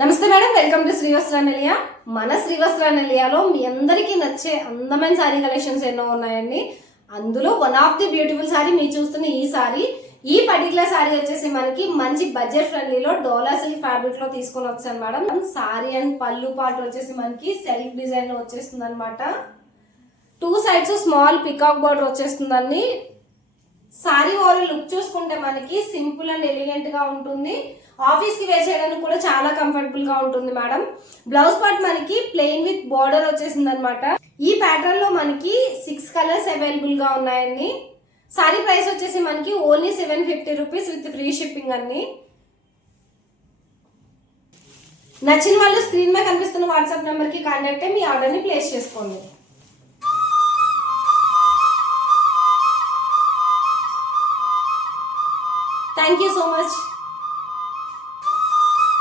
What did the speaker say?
నమస్తే madam, welcome to శ్రీవస్త్రానిలయ. మన శ్రీవస్త్రానిలయలో మీ అందరికీ నచ్చే అందమైన శారీ కలెక్షన్స్ ఎన్నో ఉన్నాయండి. అందులో one of the beautiful sari మీరు చూస్తున్న ఈ శారీ. ఈ పర్టికులర్ శారీ వచ్చేసి మనకి మంచి బడ్జెట్ ఫ్రెండ్లీలో డోలా సిల్క్ ఫ్యాబ్రిక్ లో తీసుకొని వచ్చాను మేడం. శారీ అండ్ పళ్ళు పార్ట్ వచ్చేసి మనకి సెల్ఫ్ డిజైన్ లో వచ్చేస్తుంది అనమాట. Two sides small peacock border వచ్చేస్తుందండి. శారీ ఓవరాల్ లుక్ చూసుకుంటే మనకి సింపుల్ అండ్ ఎలిగెంట్ గా ఉంటుంది. ఆఫీస్ కి వేర్ చేయడానికి కూడా చాలా కంఫర్టబుల్ గా ఉంటుంది మేడం. బ్లౌజ్ పార్ట్ మనకి ప్లెయిన్ విత్ బార్డర్ వచ్చేసింది అనమాట. ఈ ప్యాటర్న్ లో మనకి 6 కలర్స్ అవైలబుల్ గా ఉన్నాయండి. సారీ ప్రైస్ వచ్చేసి మనకి only 750 rupees with free shipping అండి. నచ్చిన వాళ్ళు స్క్రీన్ మీద కనిపిస్తున్న వాట్సాప్ నెంబర్ కి కాంటాక్ట్ అయ్యి మీ ఆర్డర్ ని ప్లేస్ చేసుకోండి.